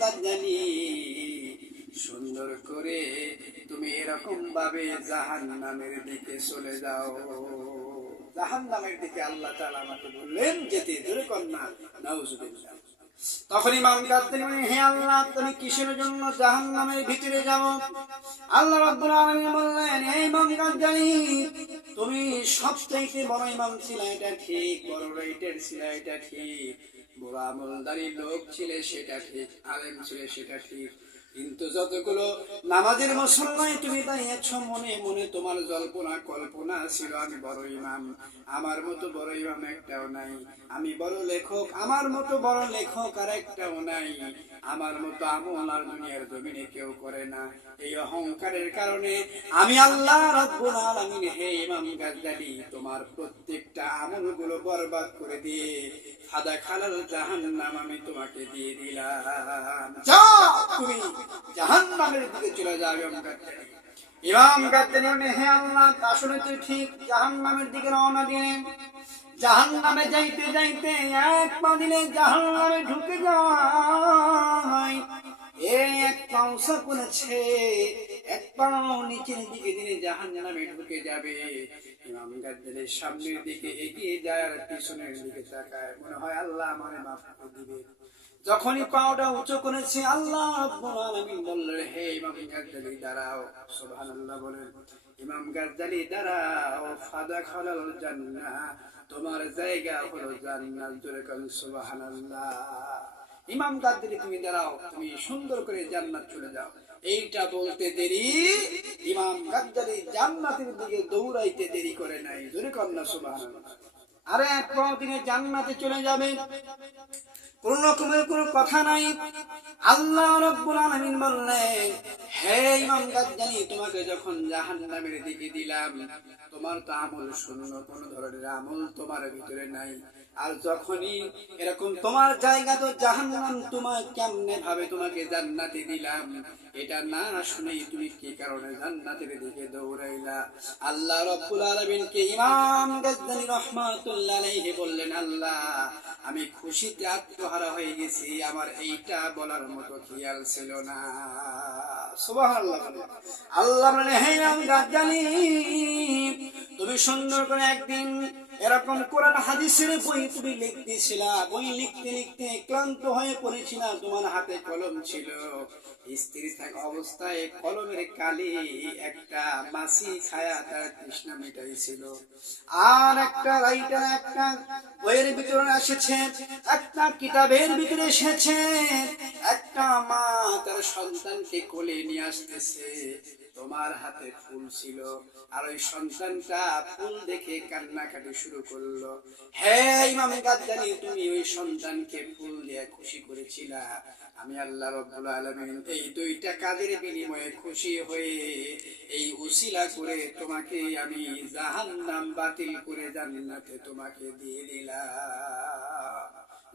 গাজ্জালি সুন্দর করে তুমি এরকম ভাবে জাহান নামের দিকে চলে যাও। জাহান নামের দিকে আল্লাহ তাআলা আমাকে বললেন, যেতে ধরে কন্যা, নাউজুবিল্লাহ। তখন ইমাম বলেন, হে আল্লাহ, তুমি কিসের জন্য জাহান নামের ভিতরে যাও? আল্লাহ রাব্বুল আলামিন বললেন, হে ইমাম গাদ্দারি তুমি সবচাইতে বড় ইমাম ছিল, এটা ঠিক, বড় রাইটার ছিল, এটা ঠিক। লোক ছিলে, সেটা ঠিক, আলেম ছিলে, সেটা ঠিক। কিন্তু যতগুলো নামাজের তুমি দাঁড়িয়েছ মনে মনে তোমার জল্পনা, কল্পনা ছিল, আমি বড় ইমাম। আমার মতো বড় ইমাম একটাও নাই। আমি বড় লেখক, আমার মতো বড় লেখক আর একটাও নাই। আমার মতো আমল আর দুনিয়ার জমিনে কেউ করে না। এই অহংকারের কারণে আমি আল্লাহ রাব্বুল আলামিন, হে ইমাম গাজ্জালি তোমার প্রত্যেকটা আমলগুলো বরবাদ করে দিয়ে ফাদা খালাল জাহান্নাম আমি তোমাকে দিয়ে দিলাম। যাও তুমি জাহান্নামের দিকে চলে যাবে ইমাম গাজ্জালি ইমাম গাজ্জালি বললেন, হে আল্লাহ আসলে তো ঠিক জাহান্নামের দিকে রওনা দিলেন জাহান্নামে যাইতে যাইতে এক পা দিলে জাহান্নামে ঢুকে যায়। ইমাম আল্লাহ যখনই পাওটা উঁচু করেছে, আল্লাহ বললেন, হে ইমাম গাদ্দারি, দাঁড়াও। সুবহানাল্লাহ বলেন, ইমাম গাদ্দারি, দাঁড়াও। ফাদা খালাল জান্নাহ। তোমার জায়গা হলো জান্নাত। জোরে সুবহানাল্লাহ। তুমি দাঁড়াও, তুমি সুন্দর করে জান্নাত চলে যাও। এইটা বলতে দেরি ইমাম গাদ্দারি জান্নাতের দিকে দৌড়াইতে দেরি করে নাই। কন্যা সুবাহ আরে তিনি জান্নাতে চলে যাবেন। কোন রকমের কোনো কথা নাই। আল্লাহ রব্বুল আলমিন বললেন হে ইমাম গাজ্জালি তোমাকে যখন জাহান্নামের দিকে দিলাম, তোমার তো আমল শূন্য, কোন ধরনের আমল তোমার ভিতরে নাই। আর যখনই এরকম তোমার জায়গা তো জাহান্নাম তোমার কেমনে ভাবে তোমাকে জান্নাতে দিলাম? এটা না শুনেই তুমি কি কারণে জান্নাতের দিকে দৌড়াইলা? আল্লাহ রব্বুল আলমিনকে ইমাম গাজ্জালি রহমাতুল্লাহ আলাইহি বললেন, আল্লাহ, আমি খুশিতে আত্মহারা হয়ে গেছি, আমার এইটা বলার মতো খেয়াল ছিল না সুবহানাল্লাহ। আল্লাহ বলেন হে ইমাম গাজ্জালি তুমি সুন্দর করে একদিন এরকম কোরআন হাদিসের বই তুমি লিখতেছিলা, বই লিখতে লিখতে ক্লান্ত হয়ে পড়েছিলা, তোমার হাতে কলম ছিল। স্ত্রী থাকা অবস্থায় কলমের কালি একটা মাসি ছায়া তার তৃষ্ণা মেটাইছিল। আর একটা রাইটার একটা বইয়ের ভিতরে এসেছে, একটা কিতাবের ভিতরে এসেছে। সন্তানকে কোলে নিয়ে আসতেছে। তোমার হাতে ফুল ছিল। আর ওই সন্তানটা ফুল দেখে কান্নাকাটি শুরু করল। হে ইমাম তুমি ওই সন্তানকে ফুল দিয়ে খুশি করেছিলা। আমি আল্লাহ রব্বুল আলামিন এই দুইটা কাজের বিনিময়ে খুশি হয়ে এই উসিলা করে তোমাকে আমি জাহান্নাম বাতিল করে জান্নাতে তোমাকে দিয়ে দিলাম।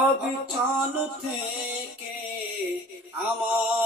অবিচল থেকে আমার